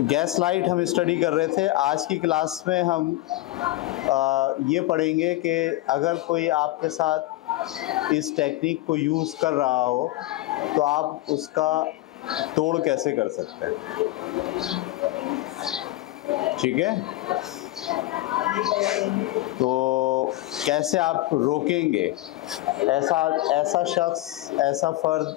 Gas light हम study कर रहे थे। आज की क्लास में हम ये पढ़ेंगे कि अगर कोई आपके साथ इस टेक्निक को यूज़ कर रहा हो तो आप उसका तोड़ कैसे कर सकते हैं। ठीक है, तो कैसे आप रोकेंगे ऐसा शख्स, ऐसा फर्द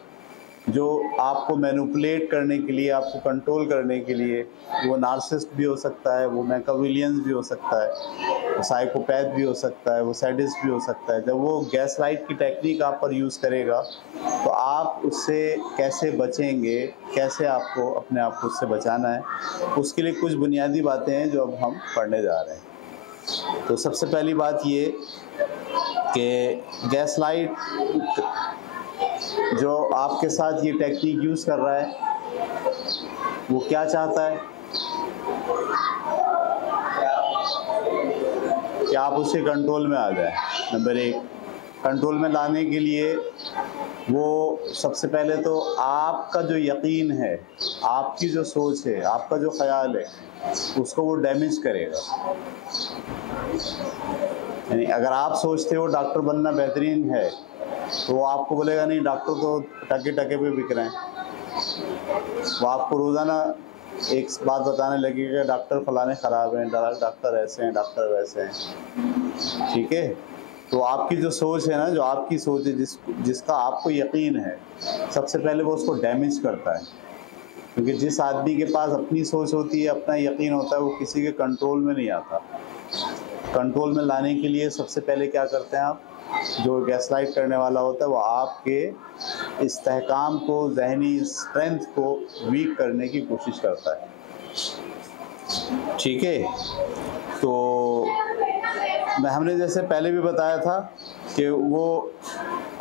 जो आपको मैनिपुलेट करने के लिए, आपको कंट्रोल करने के लिए, वो नार्सिसिस्ट भी हो सकता है, वो मैकियावेलियन भी हो सकता है, वो साइकोपैथ भी हो सकता है, वो सैडिस्ट भी हो सकता है। जब वो गैस लाइट की टेक्निक आप पर यूज़ करेगा तो आप उससे कैसे बचेंगे, कैसे आपको अपने आप को उससे बचाना है, उसके लिए कुछ बुनियादी बातें हैं जो अब हम पढ़ने जा रहे हैं। तो सबसे पहली बात ये कि गैस लाइट जो आपके साथ ये टेक्निक यूज़ कर रहा है वो क्या चाहता है कि आप उसके कंट्रोल में आ जाए। नंबर एक, कंट्रोल में लाने के लिए वो सबसे पहले तो आपका जो यकीन है, आपकी जो सोच है, आपका जो ख्याल है, उसको वो डैमेज करेगा। यानी अगर आप सोचते हो डॉक्टर बनना बेहतरीन है तो वो आपको बोलेगा नहीं, डॉक्टर तो टके टके पे बिक रहे हैं। वो आपको रोज़ाना एक बात बताने लगेगा, डॉक्टर फलाने ख़राब हैं, डॉक्टर ऐसे हैं, डॉक्टर वैसे हैं। ठीक है, तो आपकी जो सोच है ना, जो आपकी सोच है, जिसका आपको यकीन है, सबसे पहले वो उसको डैमेज करता है। क्योंकि जिस आदमी के पास अपनी सोच होती है, अपना यकीन होता है, वो किसी के कंट्रोल में नहीं आता। कंट्रोल में लाने के लिए सबसे पहले क्या करते हैं आप, जो गैसलाइट करने वाला होता है वो आपके इस्तेहकाम को, जहनी स्ट्रेंथ को वीक करने की कोशिश करता है। ठीक है, तो हमने जैसे पहले भी बताया था कि वो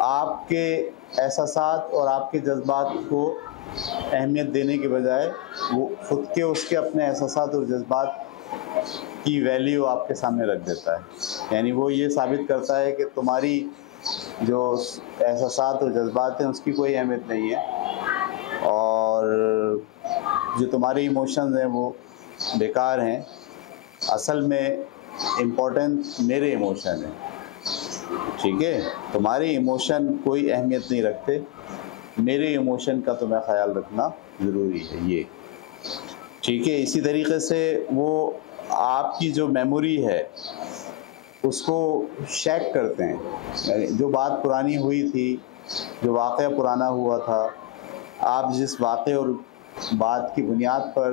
आपके एहसासात और आपके जज्बात को अहमियत देने के बजाय वो खुद के उसके अपने एहसासात और जज्बात की वैल्यू आपके सामने रख देता है। यानी वो ये साबित करता है कि तुम्हारी जो एहसासात और जज्बात हैं उसकी कोई अहमियत नहीं है, और जो तुम्हारे इमोशंस हैं वो बेकार हैं। असल में इम्पोर्टेंट मेरे इमोशन हैं। ठीक है, तुम्हारे इमोशन कोई अहमियत नहीं रखते, मेरे इमोशन का तुम्हें ख्याल रखना ज़रूरी है ये। ठीक है, इसी तरीके से वो आपकी जो मेमोरी है उसको शेक करते हैं। जो बात पुरानी हुई थी, जो वाक़या पुराना हुआ था, आप जिस वाक़े और बात की बुनियाद पर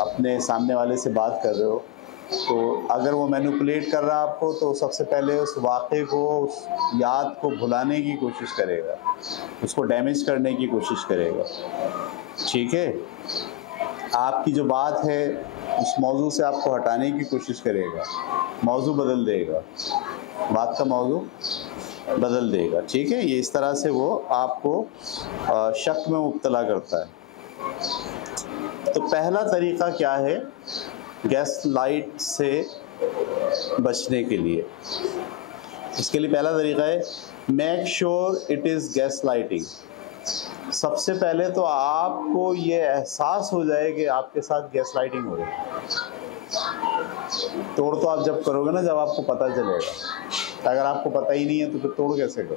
अपने सामने वाले से बात कर रहे हो, तो अगर वो मैनिपुलेट कर रहा है आपको, तो सबसे पहले उस वाक़े को, उस याद को भुलाने की कोशिश करेगा, उसको डैमेज करने की कोशिश करेगा। ठीक है, आपकी जो बात है उस मौजू से आपको हटाने की कोशिश करेगा, मौजू बदल देगा, बात का मौजू बदल देगा। ठीक है, ये इस तरह से वो आपको शक में मुब्तला करता है। तो पहला तरीक़ा क्या है गैस लाइट से बचने के लिए? इसके लिए पहला तरीक़ा है make sure it is gas lighting. सबसे पहले तो आपको ये एहसास हो जाए कि आपके साथ गैस लाइटिंग हो रही है। तोड़ तो आप जब करोगे ना, जब आपको पता चलेगा। अगर आपको पता ही नहीं है तो फिर तोड़ कैसे करो?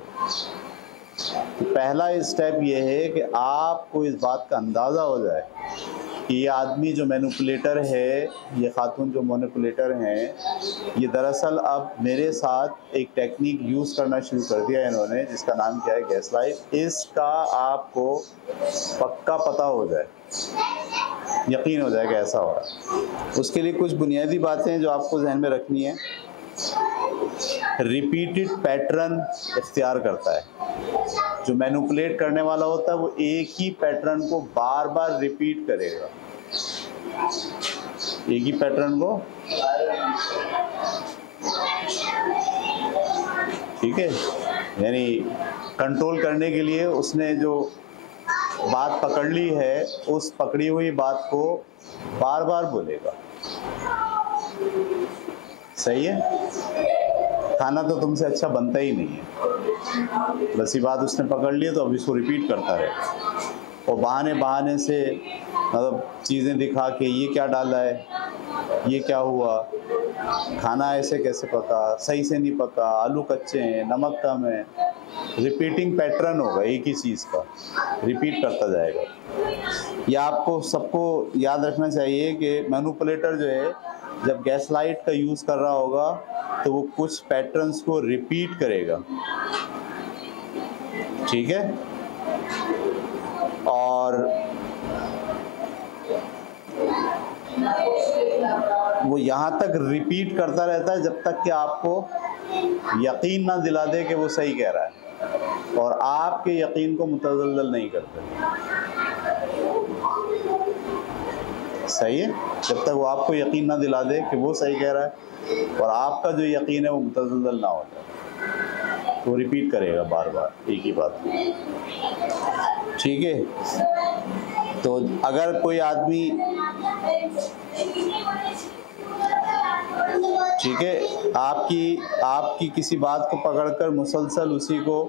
तो पहला स्टेप ये है कि आपको इस बात का अंदाज़ा हो जाए कि ये आदमी जो मैनिपुलेटर है, ये खातून जो मैनिपुलेटर हैं, ये दरअसल अब मेरे साथ एक टेक्निक यूज़ करना शुरू कर दिया इन्होंने, जिसका नाम क्या है गैस लाइट। इसका आपको पक्का पता हो जाए, यकीन हो जाए कि ऐसा हो रहा है। उसके लिए कुछ बुनियादी बातें जो आपको जहन में रखनी है। रिपीटेड पैटर्न इख्तियार करता है। जो मैनिपुलेट करने वाला होता है वो एक ही पैटर्न को बार बार रिपीट करेगा, एक ही पैटर्न को। ठीक है, यानी कंट्रोल करने के लिए उसने जो बात पकड़ ली है, उस पकड़ी हुई बात को बार बार बोलेगा। सही है, खाना तो तुमसे अच्छा बनता ही नहीं है, बस ये बात उसने पकड़ ली तो अब इसको रिपीट करता रहे। और बहाने बहाने से मतलब चीज़ें दिखा के ये क्या डाला है, ये क्या हुआ, खाना ऐसे कैसे पका, सही से नहीं पका, आलू कच्चे हैं, नमक कम है, रिपीटिंग पैटर्न होगा एक ही चीज़ का, रिपीट करता जाएगा। या आपको सबको याद रखना चाहिए कि मैनिपुलेटर जो है जब गैसलाइट का यूज़ कर रहा होगा तो वो कुछ पैटर्न्स को रिपीट करेगा, ठीक है। और वो यहाँ तक रिपीट करता रहता है जब तक कि आपको यकीन ना दिला दे कि वो सही कह रहा है और आपके यकीन को मुतज़ल्ज़ल नहीं करते। सही है, जब तक वो आपको यकीन ना दिला दे कि वो सही कह रहा है और आपका जो यकीन है वो मुतज़ल्ज़ल ना हो जाए, तो रिपीट करेगा बार बार एक ही बात, ठीक है। तो अगर कोई आदमी, ठीक है, आपकी किसी बात को पकड़कर मुसलसल उसी को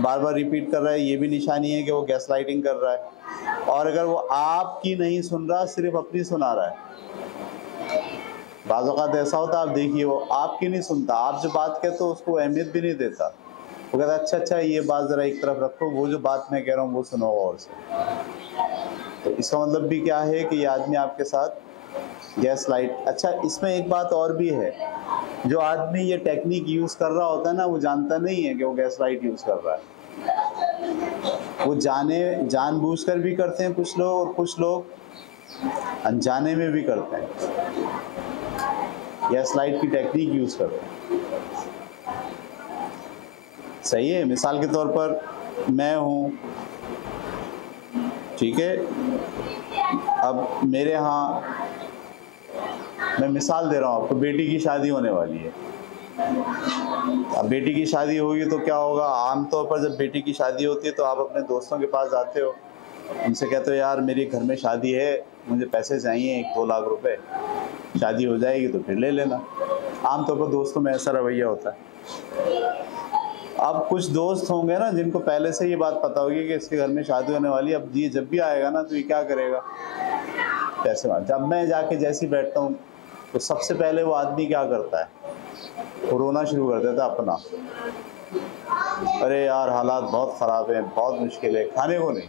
बार बार रिपीट कर रहा है, ये भी निशानी है कि वो गैसलाइटिंग कर रहा है। और अगर वो आपकी नहीं सुन रहा, सिर्फ अपनी सुना रहा है, बाज़ औक़ात ऐसा होता है, आप देखिए वो आपकी नहीं सुनता, आप जो बात कहते हो उसको अहमियत भी नहीं देता, वो कहता है अच्छा ये बात ज़रा एक तरफ रखो, वो जो बात मैं कह रहा हूँ वो सुनो और से। तो इसका मतलब भी क्या है कि ये आदमी आपके साथ गैसलाइट। अच्छा, इसमें एक बात और भी है, जो आदमी ये टेक्निक यूज़ कर रहा होता है ना, वो जानता नहीं है कि वो गैसलाइट यूज़ कर रहा है। वो जानबूझकर भी करते हैं कुछ लोग, और कुछ लोग अनजाने में भी करते हैं, गैसलाइट की टेक्निक यूज़ करते हैं। सही है, मिसाल के तौर पर मैं हूँ, ठीक है, अब मेरे यहाँ, मैं मिसाल दे रहा हूँ आपको, बेटी की शादी होने वाली है। अब बेटी की शादी होगी तो क्या होगा, आमतौर पर जब बेटी की शादी होती है तो आप अपने दोस्तों के पास जाते हो, उनसे कहते हो यार मेरे घर में शादी है, मुझे पैसे चाहिए 1-2 लाख रुपए, शादी हो जाएगी तो फिर ले लेना। आमतौर पर दोस्तों में ऐसा रवैया होता है। अब कुछ दोस्त होंगे ना जिनको पहले से ये बात पता होगी कि इसके घर में शादी होने वाली है, अब ये जब भी आएगा ना तो ये क्या करेगा, पैसे मांग। जब मैं जाके जैसे ही बैठता हूँ तो सबसे पहले वो आदमी क्या करता है, वो रोना शुरू कर देता अपना, अरे यार हालात बहुत ख़राब हैं, बहुत मुश्किल है, खाने को नहीं।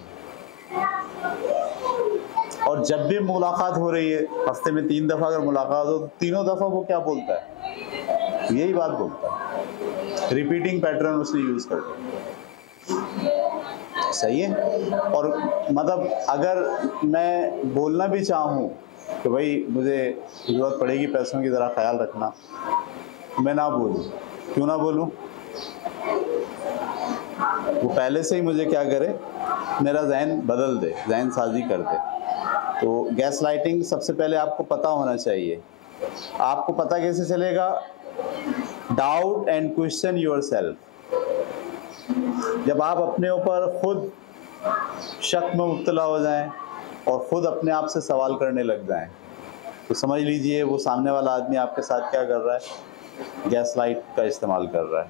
और जब भी मुलाकात हो रही है, हफ्ते में 3 दफ़ा अगर मुलाकात हो तो तीनों दफ़ा वो क्या बोलता है, यही बात बोलता है, रिपीटिंग पैटर्न उसने यूज़ करता है। सही है। और मतलब अगर मैं बोलना भी चाहूँ कि भाई मुझे ज़रूरत पड़ेगी पैसों की, ज़रा ख्याल रखना, मैं ना बोलूँ, क्यों ना बोलूँ, वो पहले से ही मुझे क्या करे, मेरा जहन बदल दे, जहन साजी कर दे। तो गैसलाइटिंग सबसे पहले आपको पता होना चाहिए। आपको पता कैसे चलेगा, डाउट एंड क्वेश्चन योरसेल्फ। जब आप अपने ऊपर खुद शक में मुब्तला हो जाएं और खुद अपने आप से सवाल करने लग जाएं, तो समझ लीजिए वो सामने वाला आदमी आपके साथ क्या कर रहा है, गैसलाइट का इस्तेमाल कर रहा है।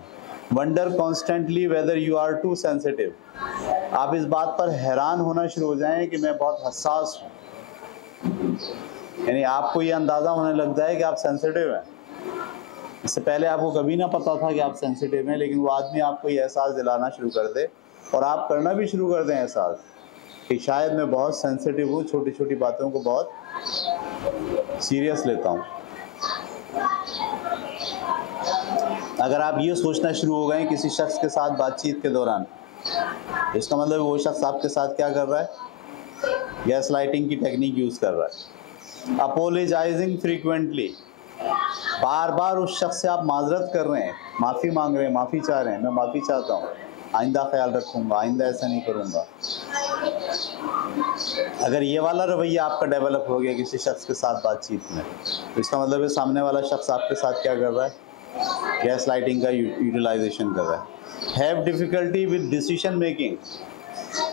Wonder constantly whether you are too sensitive. आप इस बात पर हैरान होना शुरू हो जाएं कि मैं बहुत हसास हूँ, यानी आपको ये अंदाज़ा होने लग जाए कि आप सेंसिटिव हैं। इससे पहले आपको कभी ना पता था कि आप सेंसिटिव हैं, लेकिन वो आदमी आपको ये एहसास दिलाना शुरू कर दे और आप करना भी शुरू कर दें एहसास कि शायद मैं बहुत सेंसिटिव हूँ, छोटी छोटी बातों को बहुत सीरियस लेता हूँ। अगर आप ये सोचना शुरू हो गए किसी शख्स के साथ बातचीत के दौरान, इसका मतलब वो शख्स आपके साथ क्या कर रहा है, गैसलाइटिंग की टेक्निक यूज़ कर रहा है। अपोलोजाइजिंग फ्रीक्वेंटली, बार बार उस शख्स से आप माजरत कर रहे हैं, माफ़ी मांग रहे हैं, माफ़ी चाह रहे हैं, मैं माफ़ी चाहता हूँ, आइंदा ख्याल रखूँगा, आइंदा ऐसा नहीं करूँगा। अगर ये वाला रवैया आपका डेवलप हो गया किसी शख्स के साथ बातचीत में, तो इसका मतलब है सामने वाला शख्स आपके साथ क्या कर रहा है, गैसलाइटिंग का यूटिलाइजेशन कर रहा है। Have difficulty with decision making,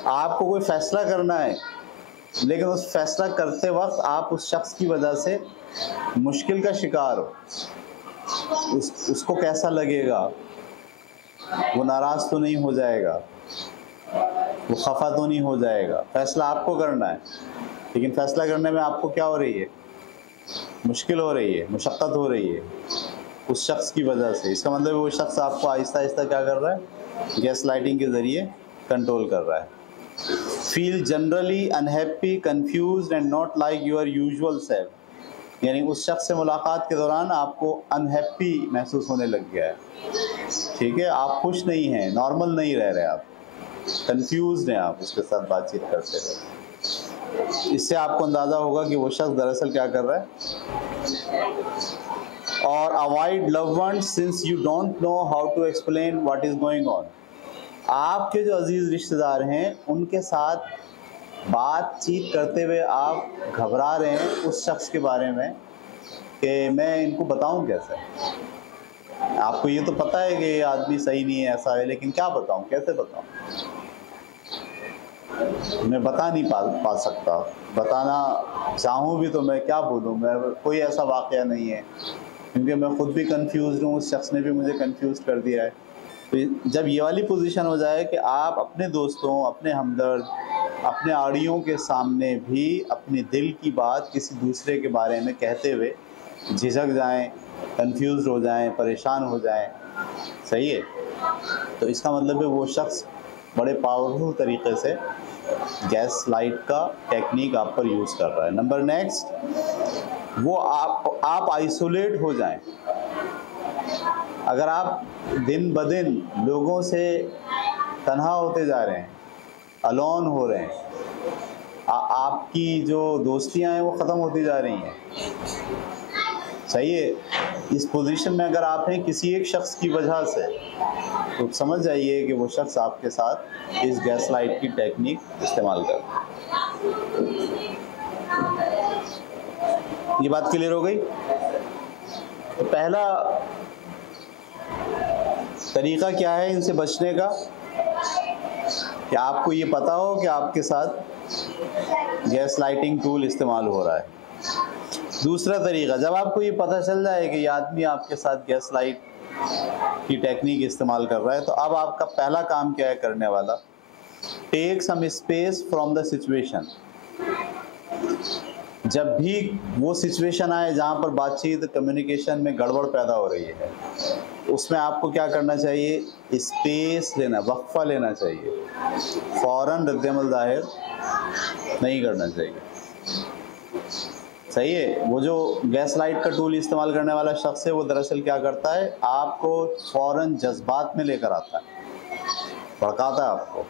आपको कोई फ़ैसला करना है लेकिन उस फैसला करते वक्त आप उस शख्स की वजह से मुश्किल का शिकार हो, उसको कैसा लगेगा, वो नाराज़ तो नहीं हो जाएगा, वो खफा तो नहीं हो जाएगा। फैसला आपको करना है, लेकिन फैसला करने में आपको क्या हो रही है, मुश्किल हो रही है, मुशक्क़त हो रही है उस शख्स की वजह से। इसका मतलब वो शख्स आपको आहिस्ता आहिस्ता क्या कर रहा है, गैस लाइटिंग के ज़रिए कंट्रोल कर रहा है। Feel generally unhappy, confuse and not like your usual self, यानी उस शख्स से मुलाकात के दौरान आपको अनहैप्पी महसूस होने लग गया है, ठीक है, आप खुश नहीं हैं, नॉर्मल नहीं रह रहे, आप कंफ्यूज हैं, आप उसके साथ बातचीत करते रहे। इससे आपको अंदाज़ा होगा कि वो शख्स दरअसल क्या कर रहा है। और avoid love ones since you don't know how to explain what is going on, आपके जो अजीज़ रिश्तेदार हैं उनके साथ बातचीत करते हुए आप घबरा रहे हैं उस शख्स के बारे में कि मैं इनको बताऊं कैसे। आपको ये तो पता है कि ये आदमी सही नहीं है, ऐसा है, लेकिन क्या बताऊं, कैसे बताऊं, मैं बता नहीं पा सकता, बताना चाहूँ भी तो मैं क्या बोलूँ, मैं कोई ऐसा वाक़या नहीं है, क्योंकि मैं ख़ुद भी कंफ्यूज हूँ, उस शख्स ने भी मुझे कंफ्यूज कर दिया है। तो जब ये वाली पोजीशन हो जाए कि आप अपने दोस्तों, अपने हमदर्द, अपने आड़ियों के सामने भी अपने दिल की बात किसी दूसरे के बारे में कहते हुए झिझक जाएं, कंफ्यूज हो जाएं, परेशान हो जाएं, सही है, तो इसका मतलब है वो शख्स बड़े पावरफुल तरीक़े से गैस लाइट का टेक्निक आप पर यूज़ कर रहा है। नंबर नेक्स्ट, वो आप आइसोलेट हो जाएं। अगर आप दिन ब दिन लोगों से तन्हा होते जा रहे हैं, अलोन हो रहे हैं, आपकी जो दोस्तियां हैं वो ख़त्म होती जा रही हैं, सही है, इस पोजीशन में अगर आप हैं किसी एक शख्स की वजह से, तो समझ जाइए कि वो शख्स आपके साथ इस गैस लाइट की टेक्निक इस्तेमाल कर रहा है। ये बात क्लियर हो गई। तो पहला तरीक़ा क्या है इनसे बचने का, कि आपको ये पता हो कि आपके साथ गैस लाइटिंग टूल इस्तेमाल हो रहा है। दूसरा तरीक़ा, जब आपको ये पता चल जाए कि ये आदमी आपके साथ गैस लाइट की टेक्निक इस्तेमाल कर रहा है, तो अब आपका पहला काम क्या है करने वाला, take some space from the situation. जब भी वो सिचुएशन आए जहाँ पर बातचीत कम्युनिकेशन में गड़बड़ पैदा हो रही है, उसमें आपको क्या करना चाहिए, स्पेस लेना, वक्फा लेना चाहिए, फ़ौरन रद्द-ए-अमल ज़ाहिर नहीं करना चाहिए, सही है। वो जो गैस लाइट का टूल इस्तेमाल करने वाला शख्स है वो दरअसल क्या करता है, आपको फ़ौरन जज्बात में लेकर आता है, भड़काता है आपको,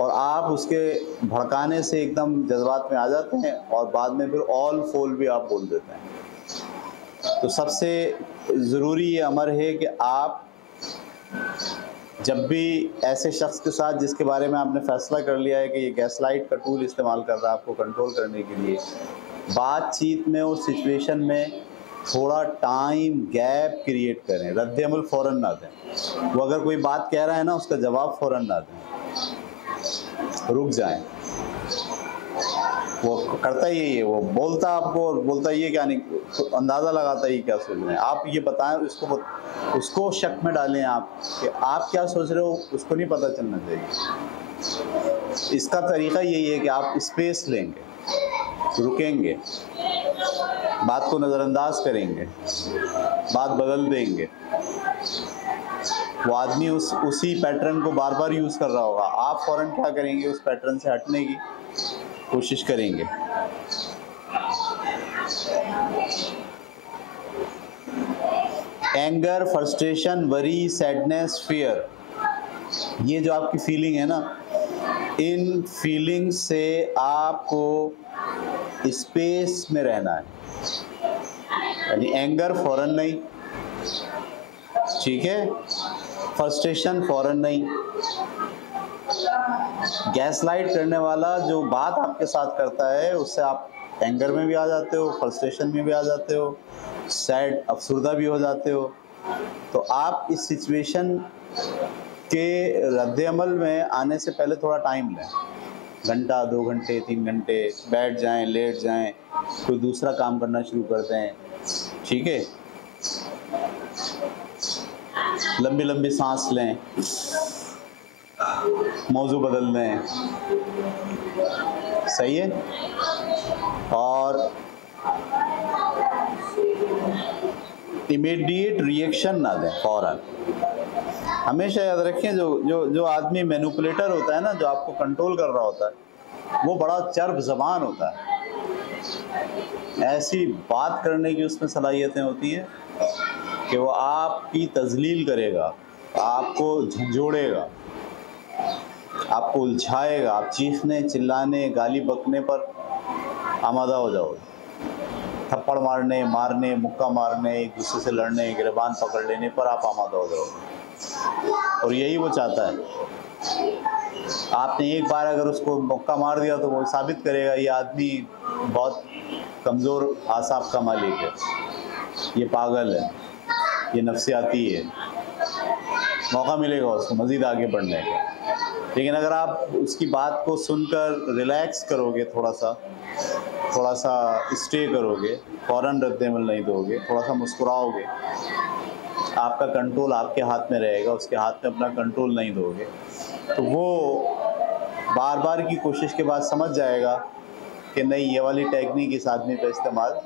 और आप उसके भड़काने से एकदम जज्बात में आ जाते हैं और बाद में फिर ऑल फोल भी आप बोल देते हैं। तो सबसे ज़रूरी ये अमर है कि आप जब भी ऐसे शख्स के साथ जिसके बारे में आपने फ़ैसला कर लिया है कि ये गैस लाइट का टूल इस्तेमाल कर रहा है आपको कंट्रोल करने के लिए, बातचीत में उस सिचुएशन में थोड़ा टाइम गैप क्रिएट करें, रद्द-ए-अमल फ़ौरन ना दें। वो अगर कोई बात कह रहा है ना, उसका जवाब फ़ौरन ना दें, रुक जाएं। वो करता ही यही है, वो बोलता आपको और बोलता ये क्या नहीं, तो अंदाज़ा लगाता ही क्या सोच रहे हैं आप, ये बताएं उसको शक में डालें आप कि आप क्या सोच रहे हो, उसको नहीं पता चलना चाहिए। इसका तरीक़ा यही है कि आप स्पेस लेंगे, रुकेंगे, बात को नज़रअंदाज करेंगे, बात बदल देंगे। वो आदमी उसी पैटर्न को बार बार यूज़ कर रहा होगा, आप फ़ौरन क्या करेंगे, उस पैटर्न से हटने की कोशिश करेंगे। Anger, frustration, worry, sadness, fear, ये जो आपकी फीलिंग है ना, इन फीलिंग्स से आपको स्पेस में रहना है, यानी एंगर फ़ौरन नहीं, ठीक है, फ्रस्ट्रेशन फ़ौरन नहीं। गैस लाइट करने वाला जो बात आपके साथ करता है उससे आप एंगर में भी आ जाते हो, फ्रस्ट्रेशन में भी आ जाते हो, सैड, अफसुर्दा भी हो जाते हो। तो आप इस सिचुएशन के रद्द-ए-अमल में आने से पहले थोड़ा टाइम लें, घंटा, 2 घंटे, 3 घंटे, बैठ जाएं, लेट जाएं, कोई दूसरा काम करना शुरू कर दें, ठीक है, लंबी लंबी सांस लें, मौजू बदल दें, सही है। और इमीडिएट रिएक्शन ना दें फौरन। हमेशा याद रखें, जो जो जो आदमी मैनिपुलेटर होता है ना, जो आपको कंट्रोल कर रहा होता है, वो बड़ा चर्ब ज़बान होता है। ऐसी बात करने की उसमें सलाहियतें होती हैं कि वो आपकी तजलील करेगा, आपको झंझोड़ेगा, आपको उलझाएगा। आप चीखने, चिल्लाने, गाली बकने पर आमादा हो जाओगे, थप्पड़ मारने, मुक्का मारने, एक दूसरे से लड़ने, गिरबान पकड़ लेने पर आप आमादा हो जाओगे। और यही वो चाहता है। आपने एक बार अगर उसको मुक्का मार दिया तो वो साबित करेगा ये आदमी बहुत कमज़ोर आसाब का मालिक है, ये पागल है, ये नफ्सियाती है। मौका मिलेगा उसको मज़ीद आगे बढ़ने का। लेकिन अगर आप उसकी बात को सुनकर रिलैक्स करोगे, थोड़ा सा स्टे करोगे, फ़ौरन रद्द-ए-अमल नहीं दोगे, थोड़ा सा मुस्कुराओगे, आपका कंट्रोल आपके हाथ में रहेगा, उसके हाथ में अपना कंट्रोल नहीं दोगे, तो वो बार बार की कोशिश के बाद समझ जाएगा कि नहीं, ये वाली टेक्निक इस आदमी का इस्तेमाल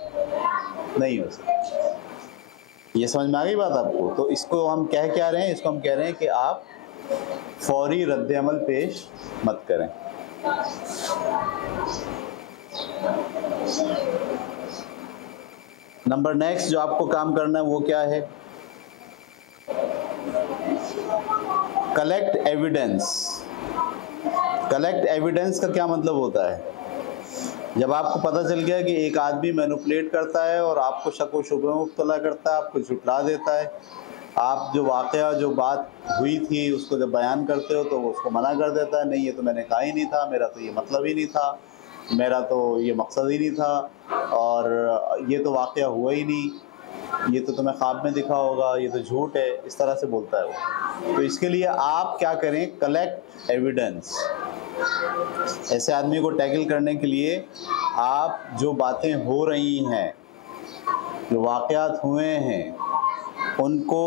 नहीं हो सकती। ये समझ में आ गई बात आपको? तो इसको हम कह क्या रहे हैं? इसको हम कह रहे हैं कि आप फौरी रद्द-ए-अमल पेश मत करें। नंबर नेक्स्ट जो आपको काम करना है वो क्या है? Collect evidence. कलेक्ट एविडेंस का क्या मतलब होता है? जब आपको पता चल गया कि एक आदमी मैनिपुलेट करता है और आपको शक व शुबे में मुब्तला करता है, आपको झुठला देता है, आप जो वाक़या, जो बात हुई थी उसको जब बयान करते हो तो वो उसको मना कर देता है, नहीं ये तो मैंने कहा ही नहीं था, मेरा तो ये मतलब ही नहीं था, मेरा तो ये मकसद ही नहीं था, और ये तो वाक़या हुआ ही नहीं, ये तो तुम्हें ख्वाब में दिखा होगा, ये तो झूठ है, इस तरह से बोलता है वो। तो इसके लिए आप क्या करें? Collect evidence. ऐसे आदमी को टैकल करने के लिए आप जो बातें हो रही हैं, जो वाक़यात हुए हैं, उनको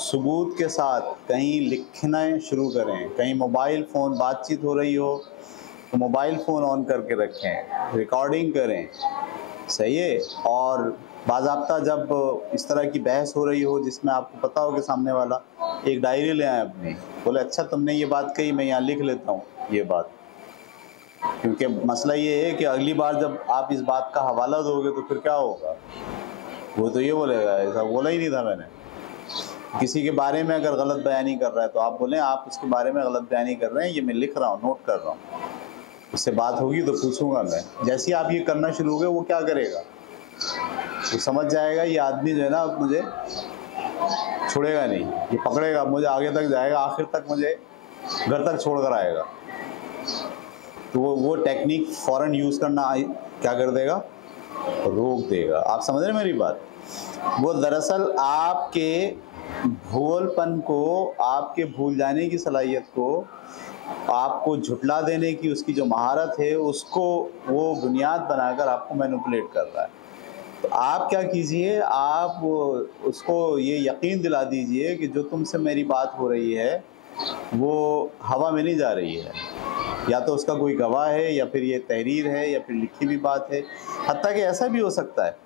सबूत के साथ कहीं लिखना शुरू करें। कहीं मोबाइल फ़ोन बातचीत हो रही हो तो मोबाइल फ़ोन ऑन करके रखें, रिकॉर्डिंग करें, सही है। और बाज़ाब्ता जब इस तरह की बहस हो रही हो जिसमें आपको पता हो कि सामने वाला, एक डायरी ले आए अपनी, बोले अच्छा तुमने ये बात कही, मैं यहाँ लिख लेता हूँ ये बात, क्योंकि मसला ये है कि अगली बार जब आप इस बात का हवाला दोगे तो फिर क्या होगा? वो तो ये बोलेगा ऐसा बोला ही नहीं था मैंने। किसी के बारे में अगर गलत बयानी कर रहा है तो आप बोलें आप उसके बारे में गलत बयानी कर रहे हैं, ये मैं लिख रहा हूँ, नोट कर रहा हूँ, उससे बात होगी तो पूछूंगा मैं। जैसे ही आप ये करना शुरू हो गए, वो क्या करेगा? वो समझ जाएगा ये आदमी जो है ना मुझे छोड़ेगा नहीं, ये पकड़ेगा मुझे, आगे तक जाएगा, आखिर तक मुझे घर तक छोड़ कर आएगा। तो वो टेक्निक फ़ौरन यूज़ करना क्या कर देगा? रोक देगा। आप समझ रहे हैं मेरी बात? वो दरअसल आपके भूलपन को, आपके भूल जाने की सलाहियत को, आपको झुटला देने की उसकी जो महारत है, उसको वो बुनियाद बनाकर आपको मैनिपुलेट कर रहा है। तो आप क्या कीजिए, आप उसको ये यकीन दिला दीजिए कि जो तुमसे मेरी बात हो रही है वो हवा में नहीं जा रही है, या तो उसका कोई गवाह है, या फिर ये तहरीर है, या फिर लिखी हुई बात है। हत्ता कि ऐसा भी हो सकता है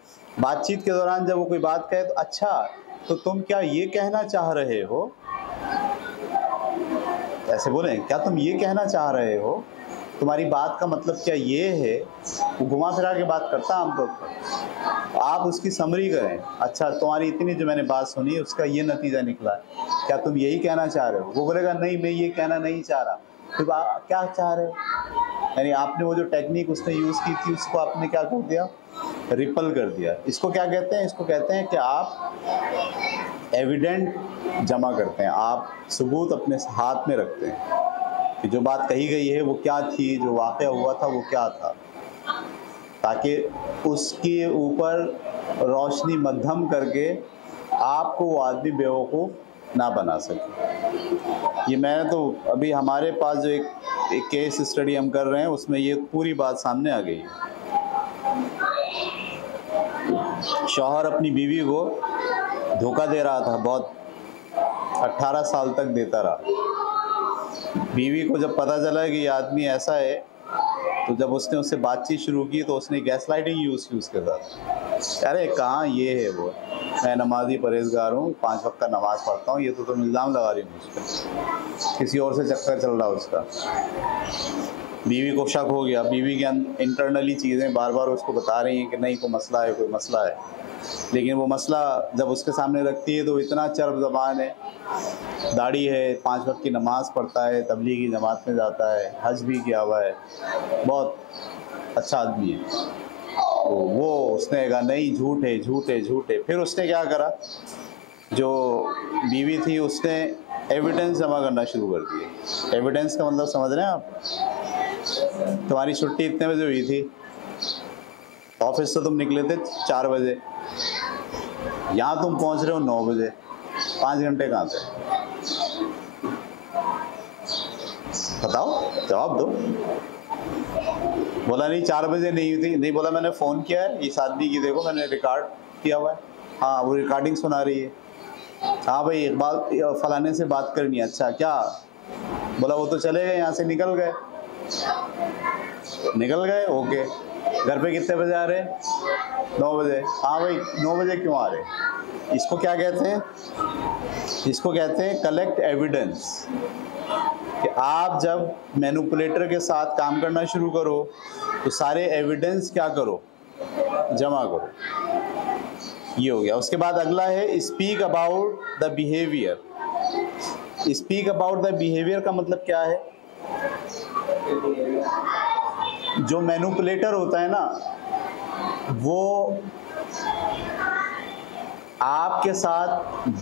बातचीत के दौरान जब वो कोई बात कहे तो अच्छा तो तुम क्या ये कहना चाह रहे हो, ऐसे बोलें, क्या तुम ये कहना चाह रहे हो, तुम्हारी बात का मतलब क्या ये है? वो घुमा फिरा के बात करता है आमतौर पर। आप उसकी समरी करें, अच्छा तुम्हारी इतनी जो मैंने बात सुनी उसका ये नतीजा निकला है, क्या तुम यही कहना चाह रहे हो? वो बोलेगा नहीं मैं ये कहना नहीं चाह रहा। फिर आप क्या चाह रहे हो? यानी आपने वो जो टेक्निक उसने यूज़ की थी उसको आपने क्या कर दिया? रिपल कर दिया। इसको क्या कहते हैं? इसको कहते हैं कि आप एविडेंट जमा करते हैं, आप सबूत अपने हाथ में रखते हैं कि जो बात कही गई है वो क्या थी, जो वाक़या हुआ था वो क्या था, ताकि उसके ऊपर रोशनी मध्यम करके आपको वो आदमी बेवकूफ़ ना बना सके। ये मैंने तो अभी हमारे पास जो एक केस स्टडी हम कर रहे हैं उसमें ये पूरी बात सामने आ गई है। शौहर अपनी बीवी को धोखा दे रहा था, बहुत 18 साल तक देता रहा। बीवी को जब पता चला कि ये आदमी ऐसा है, तो जब उसने उससे बातचीत शुरू की तो उसने गैसलाइटिंग यूज़ की उसके साथ। अरे कहाँ ये है वो, मैं नमाजी परहेजगार हूँ, 5 वक्त का नमाज़ पढ़ता हूँ, ये तो तुम इल्ज़ाम लगा रही हो मुझ पर, किसी और से चक्कर चल रहा उसका। बीवी को शक हो गया, बीवी के इंटरनली चीज़ें बार बार उसको बता रही हैं कि नहीं कोई मसला है, कोई मसला है, लेकिन वो मसला जब उसके सामने रखती है तो इतना चर्ब ज़बान है, दाढ़ी है, 5 वक्त की नमाज़ पढ़ता है, तबलीगी जमात में जाता है, हज भी किया हुआ है, बहुत अच्छा आदमी है। तो वो उसने कहा नहीं झूठ है, झूठ है, झूठ है। फिर उसने क्या करा, जो बीवी थी उसने एविडेंस जमा करना शुरू कर दिए। एविडेंस का मतलब समझ रहे हैं आप? तुम्हारी छुट्टी इतने बजे हुई थी, ऑफिस से तुम निकले थे 4 बजे, यहाँ तुम पहुँच रहे हो 9 बजे, 5 घंटे कहाँ थे? बताओ, जवाब दो। बोला नहीं 4 बजे नहीं हुई थी। नहीं, बोला मैंने फ़ोन किया है इस आदमी की, देखो मैंने रिकॉर्ड किया हुआ है। हाँ वो रिकॉर्डिंग सुना रही है। हाँ भाई इकबाल फलाने से बात करनी है। अच्छा क्या? बोला वो तो चले गए, यहाँ से निकल गए। निकल गए, ओके। घर पे कितने बजे आ रहे? 9 बजे। हाँ भाई 9 बजे क्यों आ रहे? इसको क्या कहते हैं? इसको कहते हैं कलेक्ट एविडेंस। कि आप जब मैनिपुलेटर के साथ काम करना शुरू करो तो सारे एविडेंस क्या करो, जमा करो। ये हो गया। उसके बाद अगला है speak about the behaviour. Speak about the behaviour का मतलब क्या है? जो मैनिपुलेटर होता है ना, वो आपके साथ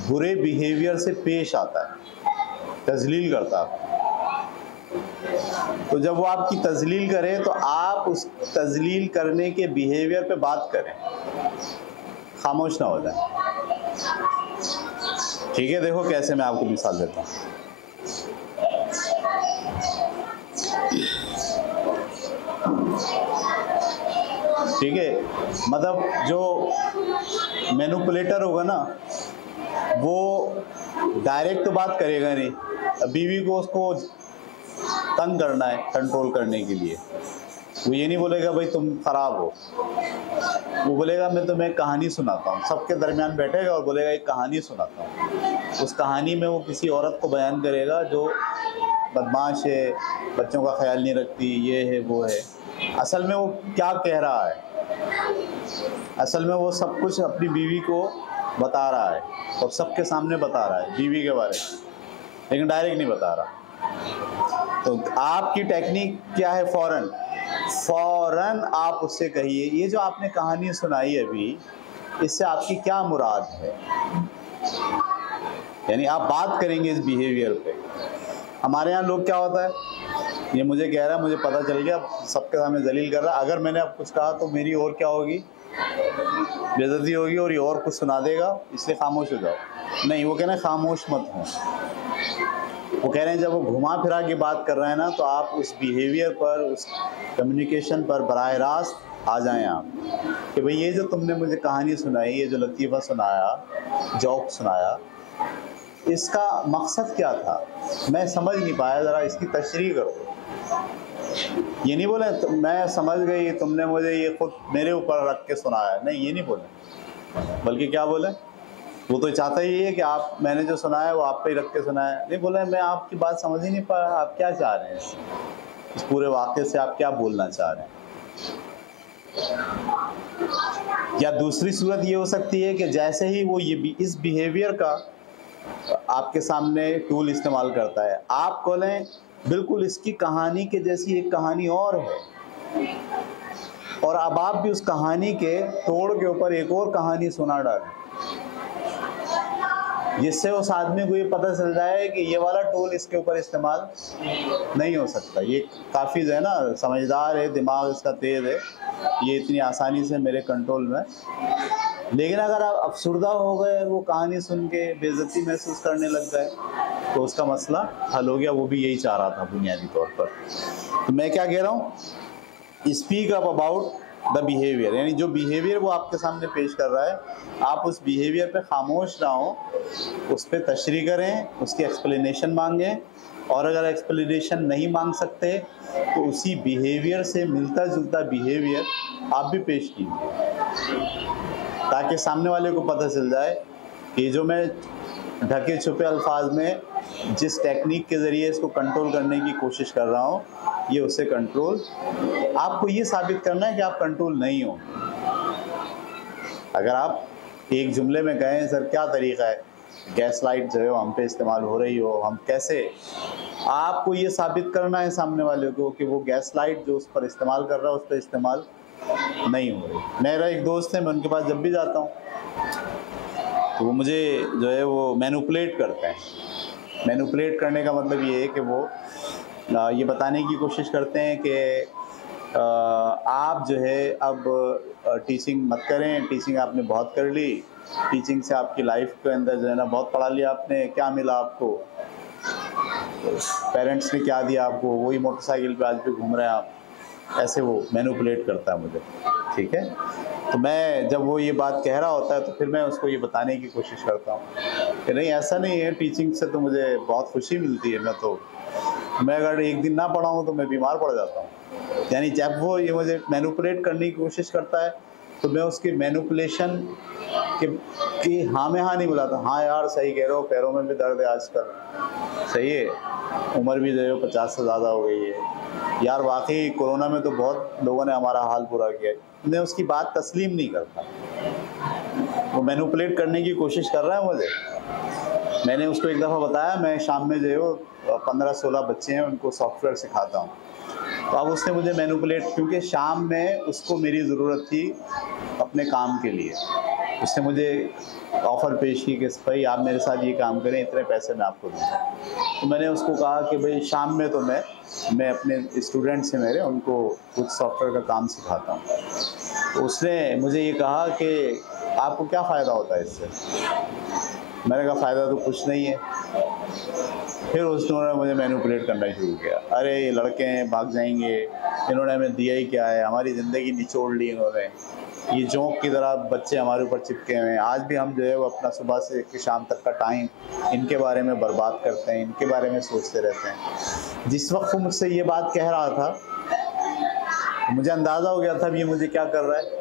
बुरे बिहेवियर से पेश आता है, तजलील करता है। तो जब वो आपकी तजलील करे तो आप उस तजलील करने के बिहेवियर पे बात करें, खामोश ना हो जाए। ठीक है, देखो कैसे मैं आपको मिसाल देता हूँ। ठीक है, मतलब जो मैनिपुलेटर होगा ना, वो डायरेक्ट तो बात करेगा नहीं। बीवी को उसको तंग करना है कंट्रोल करने के लिए, वो ये नहीं बोलेगा भाई तुम खराब हो, वो बोलेगा मैं तुम्हें कहानी सुनाता हूँ। सबके दरमियान बैठेगा और बोलेगा एक कहानी सुनाता हूँ। उस कहानी में वो किसी औरत को बयान करेगा जो बदमाश है, बच्चों का ख्याल नहीं रखती, ये है वो है। असल में वो क्या कह रहा है? असल में वो सब कुछ अपनी बीवी को बता रहा है और सबके सामने बता रहा है बीवी के बारे में, लेकिन डायरेक्ट नहीं बता रहा। तो आपकी टेक्निक क्या है? फौरन आप उससे कहिए ये जो आपने कहानी सुनाई अभी, इससे आपकी क्या मुराद है? यानी आप बात करेंगे इस बिहेवियर पे। हमारे यहाँ लोग क्या होता है, ये मुझे कह रहा है, मुझे पता चल गया, सबके सामने जलील कर रहा है, अगर मैंने अब कुछ कहा तो मेरी और क्या होगी, बेइज्जती होगी और ये और कुछ सुना देगा, इसलिए खामोश हो जाओ। नहीं, वो कह रहे हैं खामोश मत हो। वो कह रहे हैं जब वो घुमा फिरा के बात कर रहे हैं ना, तो आप उस बिहेवियर पर, उस कम्युनिकेशन पर बराह रास्त आ जाएं आप, कि भाई ये जो तुमने मुझे कहानी सुनाई, ये जो लतीफ़ा सुनाया, जोक सुनाया, इसका मकसद क्या था? मैं समझ नहीं पाया, ज़रा इसकी तशरीह करो। ये नहीं बोले तो मैं समझ गई, तुमने मुझे ये खुद मेरे ऊपर रख के सुनाया। नहीं, ये नहीं बोले, बल्कि क्या बोले, वो तो चाहता ही है कि आप, मैंने जो सुना है वो आप पे ही रख के सुनाया। नहीं बोले मैं आपकी बात समझ ही नहीं पाया, आप क्या चाह रहे हैं इस पूरे वाक़े से, आप क्या बोलना चाह रहे हैं? या दूसरी सूरत ये हो सकती है कि जैसे ही वो ये इस बिहेवियर का आपके सामने टूल इस्तेमाल करता है, आप बोलें बिल्कुल इसकी कहानी के जैसी एक कहानी और है, और अब आप भी उस कहानी के तोड़ के ऊपर एक और कहानी सुना डालें, जिससे उस आदमी को ये पता चल जाए कि ये वाला टूल इसके ऊपर इस्तेमाल नहीं हो सकता। ये काफ़ी जो है ना समझदार है, दिमाग इसका तेज़ है, ये इतनी आसानी से मेरे कंट्रोल में। लेकिन अगर आप अफसुर्दा हो गए, वो कहानी सुन के बेइज्जती महसूस करने लग गए, तो उसका मसला हल हो गया। वो भी यही चाह रहा था बुनियादी तौर पर। तो मैं क्या कह रहा हूँ, speak up about the behaviour, यानी जो बिहेवियर वो आपके सामने पेश कर रहा है, आप उस बिहेवियर पे खामोश ना हो, उस पर तशरीह करें, उसकी एक्सप्लेनेशन मांगें, और अगर एक्सप्लेनेशन नहीं मांग सकते तो उसी बिहेवियर से मिलता जुलता बिहेवियर आप भी पेश कीजिए, ताकि सामने वाले को पता चल जाए कि जो मैं ढके छुपे अल्फाज में जिस टेक्निक के ज़रिए इसको कंट्रोल करने की कोशिश कर रहा हूँ, ये उससे कंट्रोल, आपको ये साबित करना है कि आप कंट्रोल नहीं हो। अगर आप एक जुमले में कहें सर क्या तरीका है, गैस लाइट जो है हम पे इस्तेमाल हो रही हो, हम कैसे, आपको ये साबित करना है सामने वाले को कि वो गैस लाइट जो उस पर इस्तेमाल कर रहा है उस पर इस्तेमाल नहीं हो रही। मेरा एक दोस्त है, मैं उनके पास जब भी जाता हूँ तो वो मुझे जो है वो मैनिपुलेट करते हैं। मैनिपुलेट करने का मतलब ये है कि वो ये बताने की कोशिश करते हैं कि आप जो है अब टीचिंग मत करें, टीचिंग आपने बहुत कर ली, टीचिंग से आपकी लाइफ के अंदर जो है ना बहुत पढ़ा लिया आपने, क्या मिला आपको, पेरेंट्स ने क्या दिया आपको, वही मोटरसाइकिल पे आज भी घूम रहे हैं आप, ऐसे वो मैनिपुलेट करता है मुझे। ठीक है, तो मैं जब वो ये बात कह रहा होता है तो फिर मैं उसको ये बताने की कोशिश करता हूँ कि नहीं ऐसा नहीं है, टीचिंग से तो मुझे बहुत खुशी मिलती है, मैं अगर एक दिन ना पढ़ा हूँ तो मैं बीमार पड़ जाता हूँ। यानी जब वो ये मुझे मैनिपुलेट करने की कोशिश करता है तो मैं उसकी मैनिपुलेशन कि हाँ में हाँ नहीं बुलाता, हाँ यार सही कह रहे हो, पैरों में भी दर्द है आजकल, सही है, उम्र भी जो है 50 से ज़्यादा हो गई है यार, वाकई कोरोना में तो बहुत लोगों ने हमारा हाल पूरा किया है। मैं उसकी बात तस्लीम नहीं करता, वो मैनिपुलेट करने की कोशिश कर रहा है मुझे। मैंने उसको एक दफ़ा बताया, मैं शाम में जो है वो 15-16 बच्चे हैं उनको सॉफ्टवेयर सिखाता हूँ, तो अब उसने मुझे मैनिपुलेट, क्योंकि शाम में उसको मेरी ज़रूरत थी अपने काम के लिए, उसने मुझे ऑफ़र पेश की कि भाई आप मेरे साथ ये काम करें, इतने पैसे मैं आपको दूँगा। तो मैंने उसको कहा कि भाई शाम में तो मैं अपने स्टूडेंट्स हैं मेरे, उनको कुछ सॉफ्टवेयर का काम सिखाता हूँ। तो उसने मुझे ये कहा कि आपको क्या फ़ायदा होता है इससे? मैंने कहा फ़ायदा तो कुछ नहीं है। फिर उसने मुझे मैनिपुलेट करना शुरू किया, अरे ये लड़के हैं भाग जाएंगे, इन्होंने हमें दिया ही क्या है, हमारी ज़िंदगी निचोड़ ली इन्होंने, ये जोंक की तरह बच्चे हमारे ऊपर चिपके हुए हैं, आज भी हम जो है वो अपना सुबह से शाम तक का टाइम इनके बारे में बर्बाद करते हैं, इनके बारे में सोचते रहते हैं। जिस वक्त वो मुझसे ये बात कह रहा था मुझे अंदाज़ा हो गया था ये मुझे क्या कर रहा है,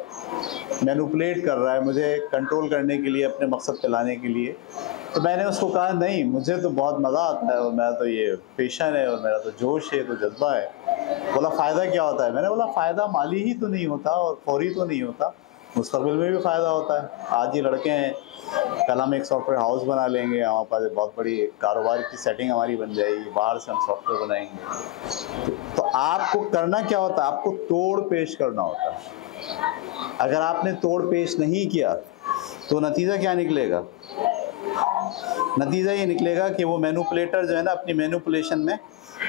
मैनिपुलेट कर रहा है मुझे कंट्रोल करने के लिए, अपने मकसद पे लाने के लिए। तो मैंने उसको कहा नहीं, मुझे तो बहुत मज़ा आता है और मेरा तो ये पैशन है और मेरा तो जोश है, तो जज्बा है। बोला फ़ायदा क्या होता है? मैंने बोला फ़ायदा माली ही तो नहीं होता और फौरी तो नहीं होता, मुस्तक़बिल में भी फ़ायदा होता है। आज ये लड़के हैं, कल हम एक सॉफ्टवेयर हाउस बना लेंगे, हमारे पास बहुत बड़ी कारोबार की सेटिंग हमारी बन जाएगी, बाहर से हम सॉफ्टवेयर बनाएंगे। तो आपको करना क्या होता है? आपको तोड़ पेश करना होता है। अगर आपने तोड़ पेश नहीं किया तो नतीजा क्या निकलेगा? नतीजा ये निकलेगा कि वो मैनिपुलेटर जो है ना अपनी मैनिपुलेशन में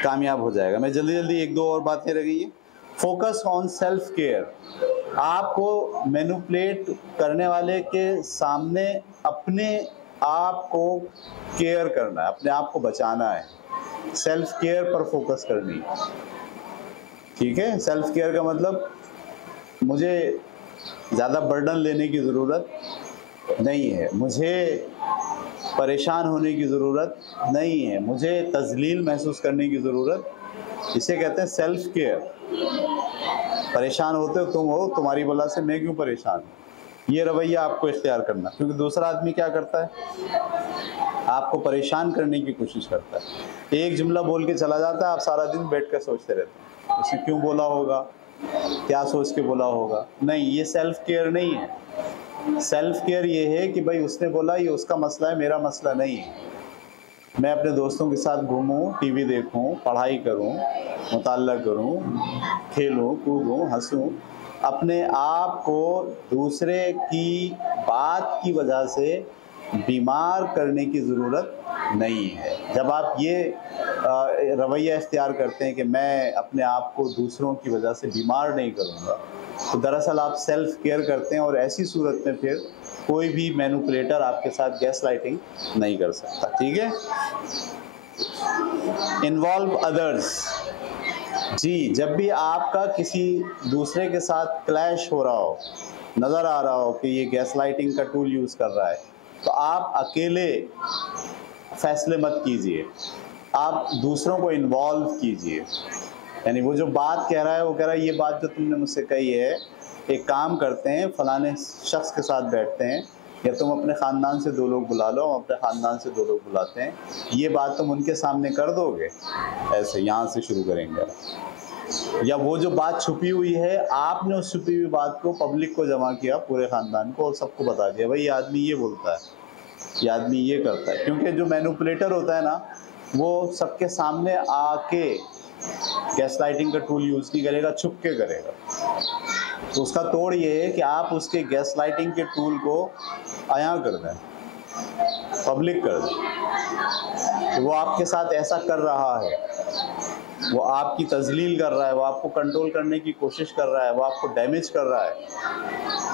कामयाब हो जाएगा। मैं जल्दी एक दो और बातें रह गई है। Focus on self care. आपको मैनिपुलेट करने वाले के सामने अपने आप को केयर करना है, अपने आप को बचाना है, सेल्फ केयर पर फोकस करनी है। ठीक है, सेल्फ केयर का मतलब मुझे ज़्यादा बर्डन लेने की ज़रूरत नहीं है, मुझे परेशान होने की ज़रूरत नहीं है, मुझे तज़लील महसूस करने की ज़रूरत, इसे कहते हैं सेल्फ केयर। परेशान होते हो तुम हो, तुम्हारी वजह से मैं क्यों परेशान हूँ, ये रवैया आपको इख्तियार करना। क्योंकि दूसरा आदमी क्या करता है, आपको परेशान करने की कोशिश करता है, एक जुमला बोल के चला जाता है, आप सारा दिन बैठ कर सोचते रहते हैं उसने क्यों बोला होगा, क्या सोच के बोला होगा। नहीं, ये सेल्फ केयर नहीं है। सेल्फ केयर ये है कि भाई उसने बोला, ये उसका मसला है, मेरा मसला नहीं है। मैं अपने दोस्तों के साथ घूमूं, टीवी देखूं, पढ़ाई करूं, मुताल्ला करूं, खेलूं, कूदूं, हंसूं, अपने आप को दूसरे की बात की वजह से बीमार करने की ज़रूरत नहीं है। जब आप ये रवैया इख्तियार करते हैं कि मैं अपने आप को दूसरों की वजह से बीमार नहीं करूँगा, तो दरअसल आप सेल्फ केयर करते हैं और ऐसी सूरत में फिर कोई भी मैनिपुलेटर आपके साथ गैस लाइटिंग नहीं कर सकता। ठीक है, इन्वॉल्व अदर्स। जी, जब भी आपका किसी दूसरे के साथ क्लैश हो रहा हो, नज़र आ रहा हो कि ये गैस लाइटिंग का टूल यूज़ कर रहा है, तो आप अकेले फैसले मत कीजिए, आप दूसरों को इन्वॉल्व कीजिए। यानी वो जो बात कह रहा है वो कह रहा है ये बात जो तुमने मुझसे कही है, एक काम करते हैं, फलाने शख्स के साथ बैठते हैं, या तुम अपने ख़ानदान से 2 लोग बुला लो, हम अपने ख़ानदान से 2 लोग बुलाते हैं, ये बात तुम उनके सामने कर दोगे, ऐसे यहाँ से शुरू करेंगे। या वो जो बात छुपी हुई है, आपने उस छुपी हुई बात को पब्लिक को जमा किया, पूरे ख़ानदान को, और सबको बता दिया भाई ये आदमी ये बोलता है, ये आदमी ये करता है। क्योंकि जो मैनिपुलेटर होता है ना, वो सबके सामने आके गैसलाइटिंग का टूल यूज़ नहीं करेगा, छुप के करेगा। तो उसका तोड़ ये है कि आप उसके गैसलाइटिंग के टूल को आया कर दें, पब्लिक कर दें। तो वो आपके साथ ऐसा कर रहा है, वो आपकी तजलील कर रहा है, वो आपको कंट्रोल करने की कोशिश कर रहा है, वो आपको डैमेज कर रहा है,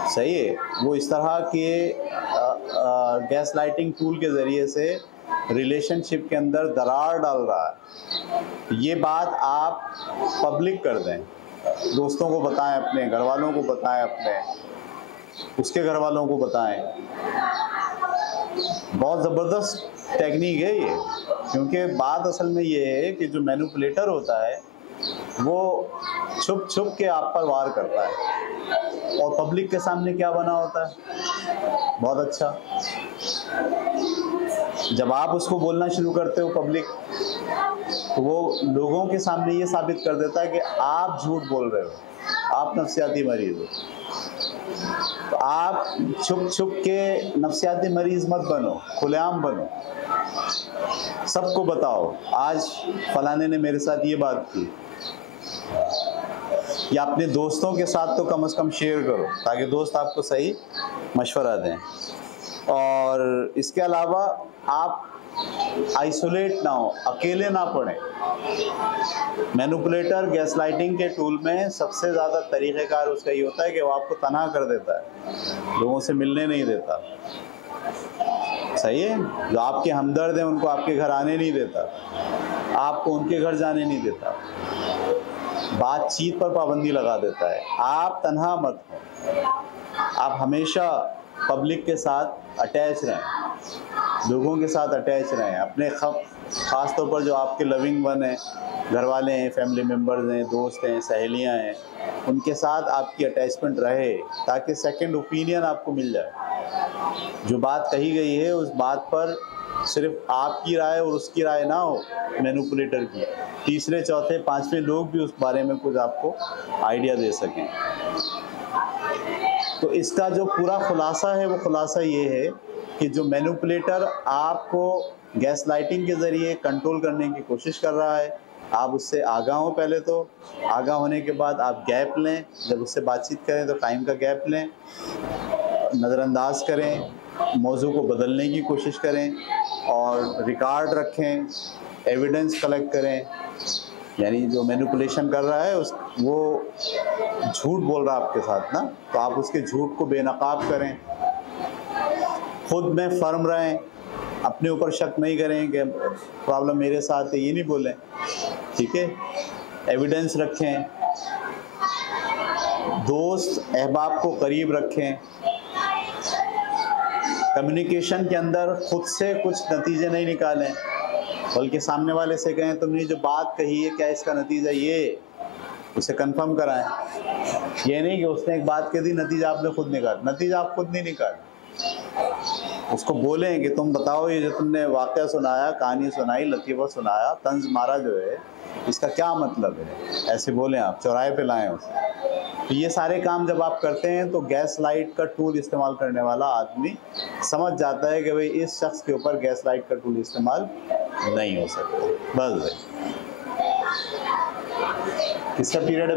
सही है। वो इस तरह के गैस लाइटिंग टूल के ज़रिए से रिलेशनशिप के अंदर दरार डाल रहा है। ये बात आप पब्लिक कर दें, दोस्तों को बताएं, अपने घर वालों को बताएं, अपने उसके घर वालों को बताएं। बहुत ज़बरदस्त टेक्निक है ये, क्योंकि बात असल में ये है कि जो मैनिपुलेटर होता है वो छुप छुप के आप पर वार करता है, और पब्लिक के सामने क्या बना होता है, बहुत अच्छा। जब आप उसको बोलना शुरू करते हो पब्लिक, तो वो लोगों के सामने ये साबित कर देता है कि आप झूठ बोल रहे हो, आप नफ्सियाती मरीज हो। तो आप छुप छुप के नफ्सियाती मरीज मत बनो, खुलेआम बनो, सबको बताओ आज फलाने ने मेरे साथ ये बात की। या अपने दोस्तों के साथ तो कम से कम शेयर करो, ताकि दोस्त आपको सही मशवरा दें। और इसके अलावा आप आइसोलेट ना हो, अकेले ना पड़ें। मैनिपुलेटर गैसलाइटिंग के टूल में सबसे ज़्यादा तरीक़ेकार उसका ये होता है कि वो आपको तन्हा कर देता है, लोगों से मिलने नहीं देता, सही है। जो आपके हमदर्द हैं उनको आपके घर आने नहीं देता, आपको उनके घर जाने नहीं देता, बातचीत पर पाबंदी लगा देता है। आप तन्हा मत हो, आप हमेशा पब्लिक के साथ अटैच रहें, लोगों के साथ अटैच रहें। अपने ख़ास तौर पर जो आपके लविंग वन हैं, घर वाले हैं, फैमिली मेम्बर्स हैं, दोस्त हैं, सहेलियां हैं, उनके साथ आपकी अटैचमेंट रहे, ताकि सेकंड ओपिनियन आपको मिल जाए। जो बात कही गई है उस बात पर सिर्फ आपकी राय और उसकी राय ना हो, मैनिपुलेटर की, तीसरे चौथे पांचवें लोग भी उस बारे में कुछ आपको आइडिया दे सकें। तो इसका जो पूरा खुलासा है वो खुलासा ये है कि जो मैनिपुलेटर आपको गैस लाइटिंग के ज़रिए कंट्रोल करने की कोशिश कर रहा है, आप उससे आगाह हो। पहले तो आगाह होने के बाद आप गैप लें, जब उससे बातचीत करें तो टाइम का गैप लें, नज़रअंदाज करें, मौजू को बदलने की कोशिश करें, और रिकॉर्ड रखें, एविडेंस कलेक्ट करें। यानी जो मैनिपुलेशन कर रहा है वो झूठ बोल रहा है आपके साथ ना, तो आप उसके झूठ को बेनकाब करें, खुद में फर्म रहें, अपने ऊपर शक नहीं करें कि प्रॉब्लम मेरे साथ है, ये नहीं बोलें, ठीक है। एविडेंस रखें, दोस्त अहबाब को करीब रखें, कम्युनिकेशन के अंदर खुद से कुछ नतीजे नहीं निकालें, बल्कि सामने वाले से कहें तुमने जो बात कही है क्या इसका नतीजा ये, उसे कंफर्म कराएं। ये नहीं कि उसने एक बात कह दी, नतीजा आपने खुद निकाला, नतीजा आप खुद नहीं निकालें। उसको बोलें कि तुम बताओ ये जो तुमने वाक़या सुनाया, कहानी सुनाई, लतीफ़ा सुनाया, तंज मारा जो है, इसका क्या मतलब है, ऐसे बोलें आप, चौराहे पे लाएं उसे। तो ये सारे काम जब आप करते हैं तो गैस लाइट का टूल इस्तेमाल करने वाला आदमी समझ जाता है कि भाई इस शख्स के ऊपर गैस लाइट का टूल इस्तेमाल नहीं हो सकता। बस भाई इसका पीरियड